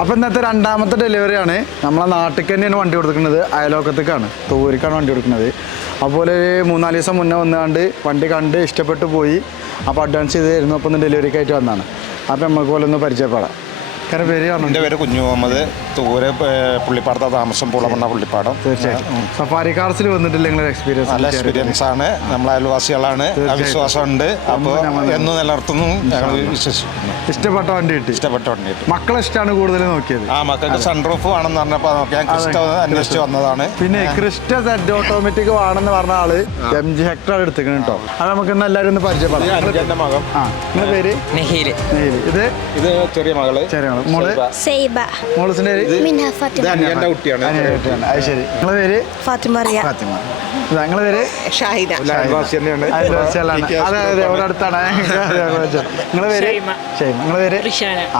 അപ്പോൾ ഇന്നത്തെ രണ്ടാമത്തെ ഡെലിവറിയാണ്. നമ്മളെ നാട്ടിലേക്ക് തന്നെയാണ് വണ്ടി കൊടുക്കുന്നത്, അയലോക്കത്തേക്കാണ്, തൂരിക്കാണ് വണ്ടി കൊടുക്കുന്നത്. അതുപോലെ 3-4 ദിവസം മുന്നേ വന്നുകൊണ്ട് വണ്ടി കണ്ട് ഇഷ്ടപ്പെട്ടു പോയി. അപ്പോൾ അഡ്വാൻസ് ചെയ്ത് തരുന്നു. അപ്പോൾ ഒന്ന് ഡെലിവറിക്കായിട്ട് വന്നതാണ്. അപ്പോൾ നമുക്ക് പോലെ ഒന്ന് പരിചയപ്പെടാം. കാരണം പേര് പറഞ്ഞു. എൻ്റെ പേര് കുഞ്ഞു മുഹമ്മദ്, തൂര് പുള്ളിപ്പാടത്ത താമസം, പൂളമണ്ണ പുള്ളിപ്പാടം. തീർച്ചയായിട്ടും സഫാരി കാർസിൽ വന്നിട്ടില്ല നിങ്ങളൊരു എക്സ്പീരിയൻസ്? നല്ല എക്സ്പീരിയൻസ് ആണ്. നമ്മളെ അയൽവാസികളാണ്, വിശ്വാസമുണ്ട്. അപ്പോൾ എന്ന് നിലനിർത്തുന്നു ഞങ്ങൾ വിശ്വസിക്കുന്നു. ഇഷ്ടപ്പെട്ട വണ്ടി കിട്ടി? ഇഷ്ടപ്പെട്ട വണ്ടി കിട്ടി. മക്കളെ ഇഷ്ടമാണ് കൂടുതൽ നോക്കിയത്? ആ, മക്കൾക്ക് സൺറൂഫ് ആണെന്ന് പറഞ്ഞപ്പോൾ ഞാൻ ക്രിസ്റ്റ അന്വേഷിച്ച് വന്നതാണ്. പിന്നെ ക്രിസ്റ്റ സെറ്റ് ഓട്ടോമാറ്റിക് ആണെന്ന് പറഞ്ഞ ആള് MG ഹെക്ടർ എടുത്തിക്കണം കേട്ടോ. അത് നമുക്ക് ഇന്ന് എല്ലാവരും ഒന്ന് പരിചയപ്പെടാം. എൻ്റെ മകൻ. ആ, നിങ്ങളുടെ പേര്? നെഹീൽ. ഇത് ചെറിയ മകള്. ചെറിയ മോള് സൈബ. മോളസിന്റെ പേര്? എൻ്റെ കുട്ടിയാണ്. അത് ശരി. നിങ്ങളെ പേര്? ഫാത്തിമ റിയ. ഫാത്തിമ. നിങ്ങളെ പേര്? ഷാഹിദ. അയൽവാസി തന്നെയാണ്. അതെ അതെ, ഇവിടെ അടുത്താണ്. നിങ്ങളെ പേര്? ഷൈമ. നിങ്ങളെ പേര്?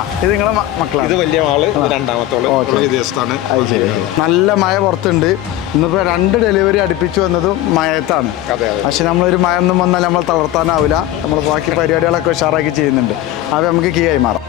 ആ, ഇത് നിങ്ങളെ മക്കളാണ്? ഇത് വലിയ മകള്, ഇത് രണ്ടാമത്തോള് വിദേശത്താണ്. അത് ശരി. നല്ല മഴ പുറത്തുണ്ട്. ഇന്നിപ്പോൾ 2 ഡെലിവറി അടുപ്പിച്ച് വന്നതും മഴയത്താണ്. പക്ഷെ നമ്മളൊരു മഴ ഒന്നും വന്നാൽ നമ്മൾ തളർത്താനാവില്ല. നമ്മൾ ബാക്കി പരിപാടികളൊക്കെ ഉഷാറാക്കി ചെയ്യുന്നുണ്ട്. അപ്പോൾ നമുക്ക് കീ ആയി മാറാം.